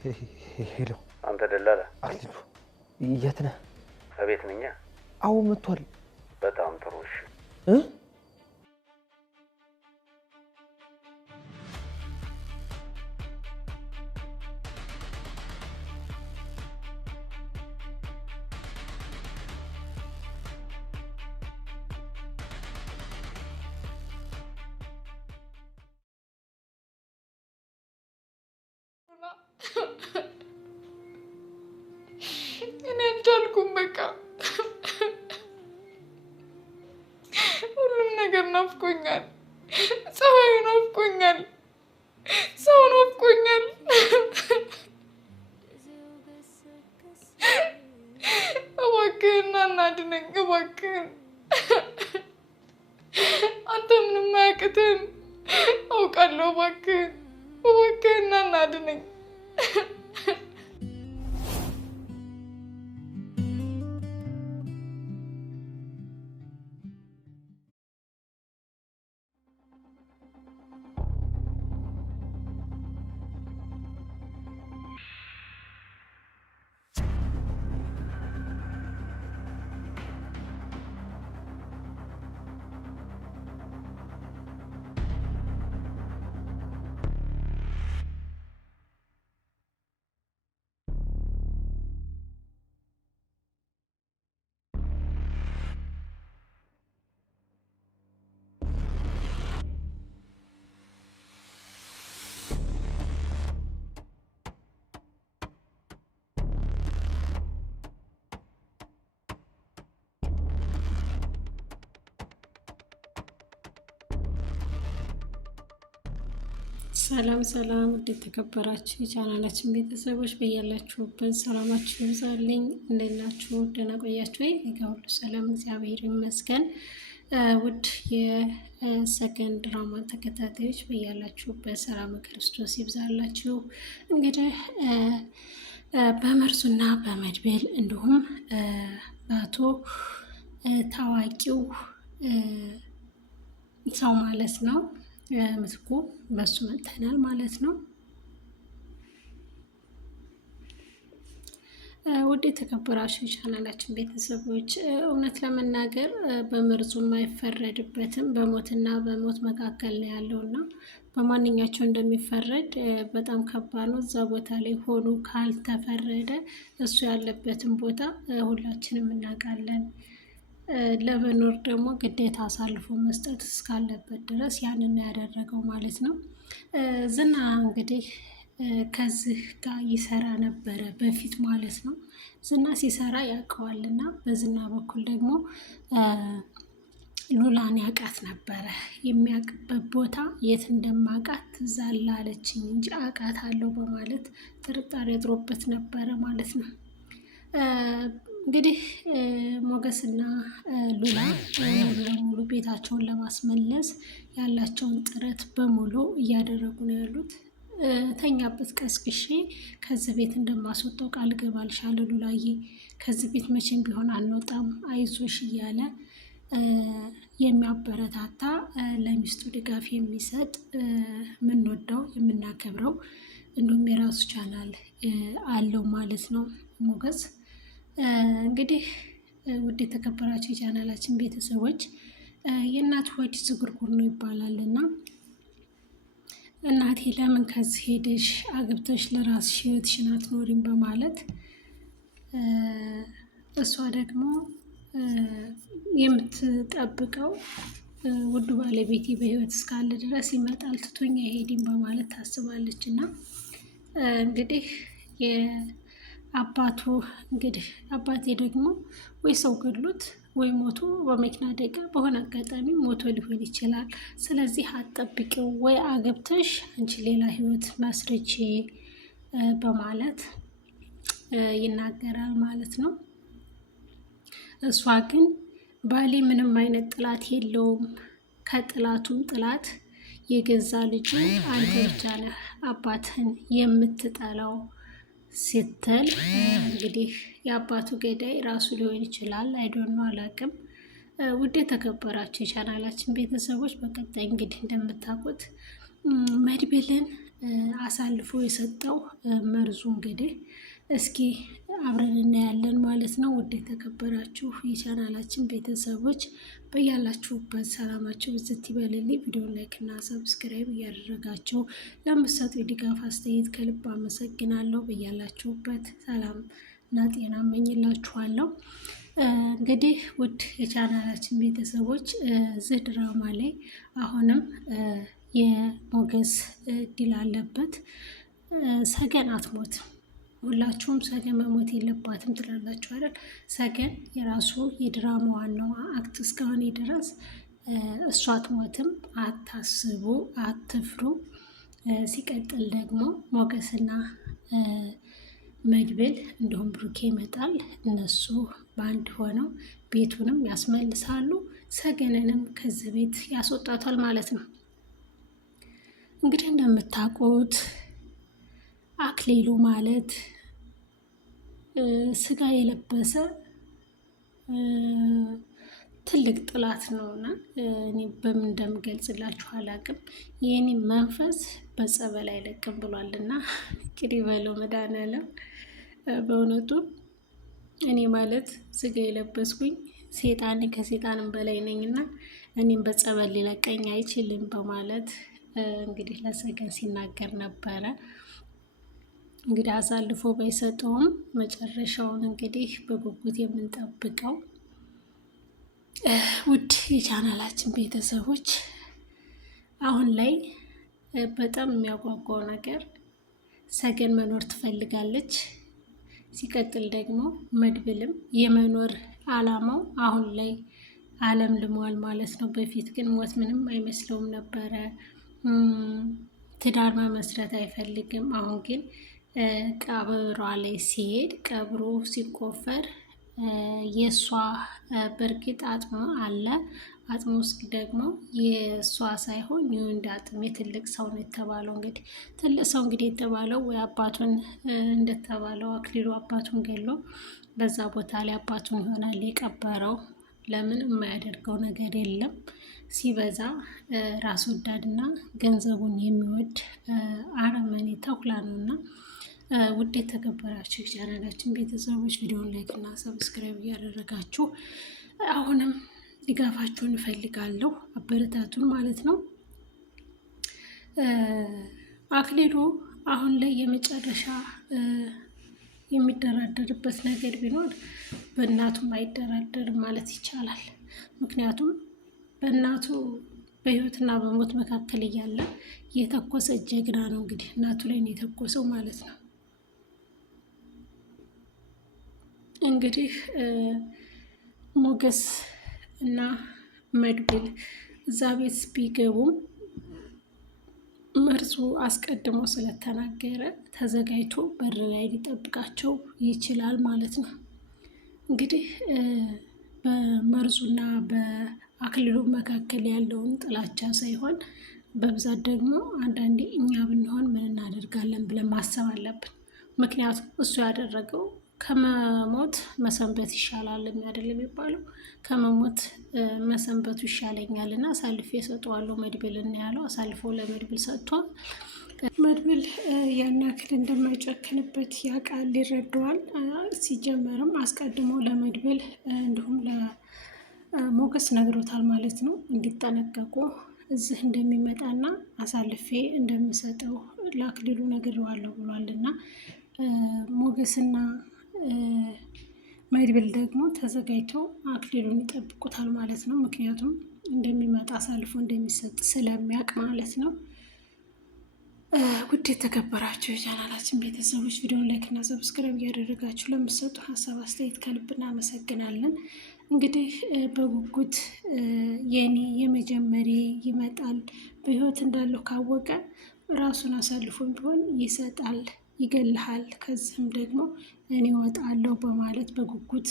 ሄሎ አንተ ደላላ አርቲቱ የት ነህ? ከቤት ነኝ። አዎ መጥቷል። በጣም ጥሩ። እሺ እኔ አልቻልኩም። በቃ ሁሉም ነገር ናፍቆኛል። ፀሐዩ ናፍቆኛል። ሰው ናፍቆኛል። እባክህን አናድነኝ። እባክህን አንተ ምንም አያቅትህም አውቃለሁ። እባክህን አናድነኝ። ሰላም ውድ የተከበራችሁ የቻናላችን ቤተሰቦች በያላችሁበት ሰላማችሁ ይብዛልኝ። እንዴት ናችሁ? ደህና ቆያችሁ ወይ? እኔ ጋር ሁሉ ሰላም እግዚአብሔር ይመስገን። ውድ የሰገን ድራማ ተከታታዮች በያላችሁበት ሰላም ክርስቶስ ይብዛላችሁ። እንግዲህ በመርዙና በመድብል እንዲሁም በአቶ ታዋቂው ሰው ማለት ነው ምትኩ በሱ መጥተናል ማለት ነው። ውድ የተከበራችሁ ቻናላችን ቤተሰቦች እውነት ለመናገር በመርዙም አይፈረድበትም፣ በሞትና በሞት መካከል ነው ያለውና በማንኛቸው እንደሚፈረድ በጣም ከባድ ነው። እዛ ቦታ ላይ ሆኖ ካልተፈረደ እሱ ያለበትን ቦታ ሁላችንም እናውቃለን። ለመኖር ደግሞ ግዴታ አሳልፎ መስጠት እስካለበት ድረስ ያንን ያደረገው ማለት ነው። ዝና እንግዲህ ከዚህ ጋር ይሰራ ነበረ በፊት ማለት ነው። ዝና ሲሰራ ያውቀዋል እና በዝና በኩል ደግሞ ሉላን ያውቃት ነበረ። የሚያውቅበት ቦታ የት እንደማውቃት ትዝ አላለችኝ እንጂ አውቃታለሁ በማለት ጥርጣሬ አድሮበት ነበረ ማለት ነው። እንግዲህ ሞገስና ሉላ ሙሉ ቤታቸውን ለማስመለስ ያላቸውን ጥረት በሙሉ እያደረጉ ነው ያሉት። ተኛበት ቀስቅሼ ከዚህ ቤት እንደማስወጣው ቃል ገባልሻለሁ ሉላዬ፣ ከዚህ ቤት መቼም ቢሆን አንወጣም፣ አይዞሽ እያለ የሚያበረታታ ለሚስቱ ድጋፍ የሚሰጥ የምንወደው የምናከብረው እንዲሁም የራሱ ቻናል አለው ማለት ነው ሞገስ። እንግዲህ ውድ የተከበራችሁ የቻናላችን ቤተሰቦች የእናት ሆድ ዝጉርጉር ነው ይባላል እና እናቴ ለምን ከዚህ ሄደሽ አግብተሽ ለራስሽ ህይወትሽን አትኖሪም በማለት እሷ ደግሞ የምትጠብቀው ውዱ ባለቤቴ በህይወት እስካለ ድረስ ይመጣል ትቶኝ አይሄድም በማለት ታስባለች እና እንግዲህ አባቱ እንግዲህ አባቴ ደግሞ ወይ ሰው ገድሎት ወይ ሞቶ በመኪና አደጋ በሆነ አጋጣሚ ሞቶ ሊሆን ይችላል። ስለዚህ አትጠብቂው፣ ወይ አገብተሽ አንቺ ሌላ ህይወት መስርቼ በማለት ይናገራል ማለት ነው። እሷ ግን ባሌ ምንም አይነት ጥላት የለውም፣ ከጥላቱም ጥላት የገዛ ልጁ አንተ ብቻ ነህ አባትህን የምትጠላው ስትል እንግዲህ የአባቱ ገዳይ ራሱ ሊሆን ይችላል። አይዶን ነው አላውቅም። ውድ የተከበራችሁ የቻናላችን ቤተሰቦች በቀጣይ እንግዲህ እንደምታውቁት መድብልን አሳልፎ የሰጠው መርዙ እንግዲህ እስኪ አብረን እናያለን ማለት ነው። ውድ የተከበራችሁ የቻናላችን ቤተሰቦች በያላችሁበት ሰላማችሁ ብዝት ይበልልኝ። ቪዲዮ ላይክ እና ሰብስክራይብ እያደረጋችሁ ለምትሰጡ ድጋፍ አስተያየት ከልብ አመሰግናለሁ። በያላችሁበት ሰላም እና ጤና እመኝላችኋለሁ። እንግዲህ ውድ የቻናላችን ቤተሰቦች እዚህ ድራማ ላይ አሁንም የሞገስ ድል አለበት። ሰገን አትሞትም። ሁላችሁም ሰገን መሞት የለባትም ትላላችሁ አይደል? ሰገን የራሱ የድራማ ዋናው አክት እስከሆነ ድረስ እሷ አትሞትም። አታስቡ፣ አትፍሩ። ሲቀጥል ደግሞ ሞገስና መድብል እንዲሁም ብሩኬ ይመጣል። እነሱ በአንድ ሆነው ቤቱንም ያስመልሳሉ፣ ሰገንንም ከዚህ ቤት ያስወጣቷል ማለት ነው። እንግዲህ እንደምታውቁት አክሊሉ ማለት ስጋ የለበሰ ትልቅ ጥላት ነውና እኔ በምን እንደምገልጽላችሁ አላውቅም። የኔ መንፈስ በጸበል አይለቅም ብሏልና እንግዲህ በለው መድኃኒዓለም። በእውነቱ እኔ ማለት ስጋ የለበስኩኝ ሴጣን ከሴጣንም በላይ ነኝና እኔም በጸበል ሊለቀኝ አይችልም በማለት እንግዲህ ለሰገን ሲናገር ነበረ። እንግዲህ አሳልፎ ባይሰጠውም መጨረሻውን እንግዲህ በጉጉት የምንጠብቀው ውድ የቻናላችን ቤተሰቦች አሁን ላይ በጣም የሚያጓጓው ነገር ሰገን መኖር ትፈልጋለች። ሲቀጥል ደግሞ መድብልም የመኖር አላማው አሁን ላይ አለም ልሟል ማለት ነው። በፊት ግን ሞት ምንም አይመስለውም ነበረ። ትዳር መመስረት አይፈልግም። አሁን ግን ቀብሯ ላይ ሲሄድ ቀብሩ ሲቆፈር የእሷ በእርግጥ አጥሞ አለ። አጥሞ ውስጥ ደግሞ የእሷ ሳይሆን የወንድ አጥም የትልቅ ሰው ነው የተባለው። እንግዲህ ትልቅ ሰው እንግዲህ የተባለው ወይ አባቱን እንደተባለው አክሊሉ አባቱን ገሎ በዛ ቦታ ላይ አባቱን ይሆናል የቀበረው። ለምን የማያደርገው ነገር የለም። ሲበዛ ራስ ወዳድና ገንዘቡን የሚወድ አረመኔ ተኩላ ነውና ውድ የተከበራችሁ የቻናላችን ቤተሰቦች ቪዲዮን ላይክ እና ሰብስክራይብ እያደረጋችሁ አሁንም ድጋፋችሁን እፈልጋለሁ። አበረታቱን ማለት ነው። አክሊሉ አሁን ላይ የመጨረሻ የሚደራደርበት ነገር ቢኖር በእናቱም አይደራደርም ማለት ይቻላል። ምክንያቱም በእናቱ በህይወትና በሞት መካከል እያለ የተኮሰ ጀግና ነው። እንግዲህ እናቱ ላይ ነው የተኮሰው ማለት ነው። እንግዲህ ሞገስ እና መድብል እዛ ቤት ቢገቡም መርዙ አስቀድሞ ስለተናገረ ተዘጋጅቶ በር ላይ ሊጠብቃቸው ይችላል ማለት ነው። እንግዲህ በመርዙና በአክሊሉ መካከል ያለውን ጥላቻ ሳይሆን በብዛት ደግሞ አንዳንዴ እኛ ብንሆን ምን እናደርጋለን ብለን ማሰብ አለብን። ምክንያቱም እሱ ያደረገው ከመሞት መሰንበት ይሻላል አይደል የሚባለው። ከመሞት መሰንበቱ ይሻለኛል እና አሳልፌ እሰጠዋለሁ መድብልን ያለው አሳልፎ ለመድብል ሰጥቷል። መድብል ያን ያክል እንደማይጨክንበት ያውቃል፣ ይረዳዋል። ሲጀመርም አስቀድሞ ለመድብል እንዲሁም ለሞገስ ነግሮታል ማለት ነው። እንዲጠነቀቁ እዚህ እንደሚመጣና አሳልፌ እንደምሰጠው ለአክሊሉ ነግሬዋለሁ ብሏል እና ሞገስና መድብል ደግሞ ተዘጋጅተው አክሊሉን ይጠብቁታል ማለት ነው። ምክንያቱም እንደሚመጣ አሳልፎ እንደሚሰጥ ስለሚያውቅ ማለት ነው። ውድ የተከበራችሁ የቻናላችን ቤተሰቦች ቪዲዮን ላይክ እና ሰብስክራይብ እያደረጋችሁ ለምትሰጡ ሀሳብ አስተያየት ከልብ እናመሰግናለን። እንግዲህ በጉጉት የኔ የመጀመሪያ ይመጣል በህይወት እንዳለው ካወቀ ራሱን አሳልፎ ቢሆን ይሰጣል፣ ይገልሃል፣ ከዚህም ደግሞ እኔ እወጣለሁ በማለት በጉጉት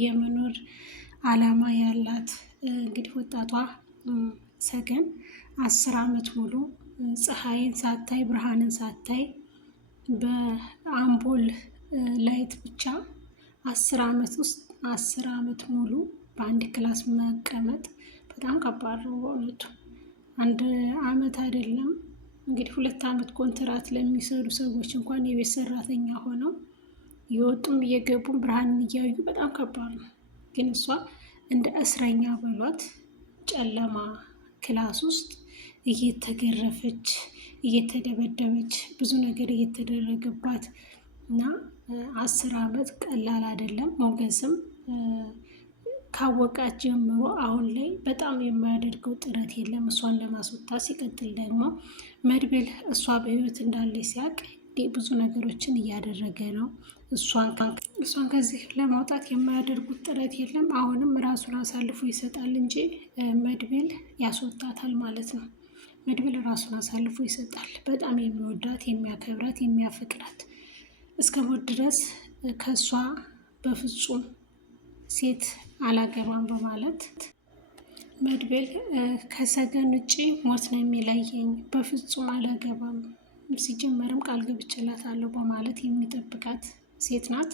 የመኖር አላማ ያላት እንግዲህ ወጣቷ ሰገን 10 ዓመት ሙሉ ፀሐይን ሳታይ ብርሃንን ሳታይ በአምፖል ላይት ብቻ 10 ዓመት ውስጥ 10 ዓመት ሙሉ በአንድ ክላስ መቀመጥ በጣም ከባድ ነው በእውነቱ። 1 ዓመት አይደለም እንግዲህ 2 ዓመት ኮንትራት ለሚሰሩ ሰዎች እንኳን የቤት ሰራተኛ ሆነው የወጡም እየገቡም ብርሃንን እያዩ በጣም ከባድ ነው። ግን እሷ እንደ እስረኛ በሏት ጨለማ ክላስ ውስጥ እየተገረፈች እየተደበደበች ብዙ ነገር እየተደረገባት እና 10 ዓመት ቀላል አይደለም። ሞገስም ካወቃት ጀምሮ አሁን ላይ በጣም የማያደርገው ጥረት የለም እሷን ለማስወጣት። ሲቀጥል ደግሞ መድብል እሷ በህይወት እንዳለች ሲያውቅ ብዙ ነገሮችን እያደረገ ነው። እሷን ከዚህ ለማውጣት የማያደርጉት ጥረት የለም። አሁንም ራሱን አሳልፎ ይሰጣል እንጂ መድብል ያስወጣታል ማለት ነው። መድብል ራሱን አሳልፎ ይሰጣል። በጣም የሚወዳት የሚያከብራት የሚያፈቅራት እስከ ሞት ድረስ ከእሷ በፍጹም ሴት አላገባም በማለት መድብል ከሰገን ውጭ ሞት ነው የሚለየኝ፣ በፍጹም አላገባም፣ ሲጀመርም ቃል ገብቼላታለሁ በማለት የሚጠብቃት ሴት ናት።